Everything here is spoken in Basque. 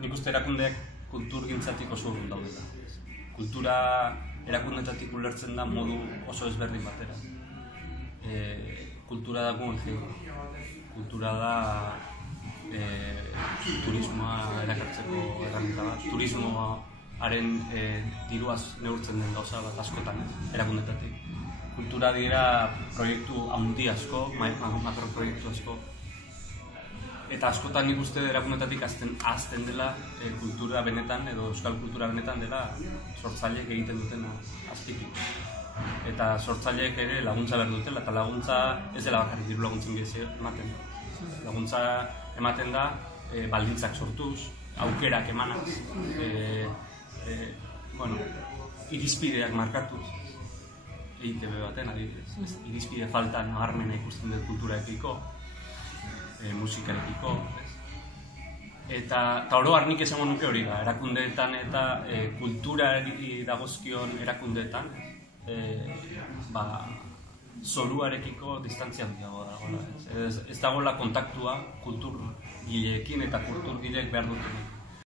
nik uste erakundeak kulturgintzatik oso urrun daudela. Kultura erakundetatik ulertzen da modu oso ezberdin batera. Kultura da kultura da turismoa erakartzeko erraminta bat. Turismoaren diruaz neurtzen den gauza bat askotan erakundetatik. Kultura dira proiektu handi asko, makroproiektu asko. Eta askotan nik uste erakundetatik azten dela kultura benetan, edo euskal kultura benetan dela sortzaileek egiten duten azpitik. Eta sortzaileek ere laguntza behar dutela, eta laguntza ez dela bakarrik diru laguntzen bidez ematen da. Laguntza ematen da baldintzak sortuz, aukerak emanaz, irizpideak markatuz. EITB baten, adibidez, irizpide falta nabarmena ikusten dut kulturaekiko, musikarekiko. Eta oro har nik esango nuke hori da, erakundeetan eta kulturari dagozkion erakundeetan zoruarekiko distantzia handiago dagoela. Ez dagoela kontaktua kulturgileekin eta kulturgileek behar dutenik.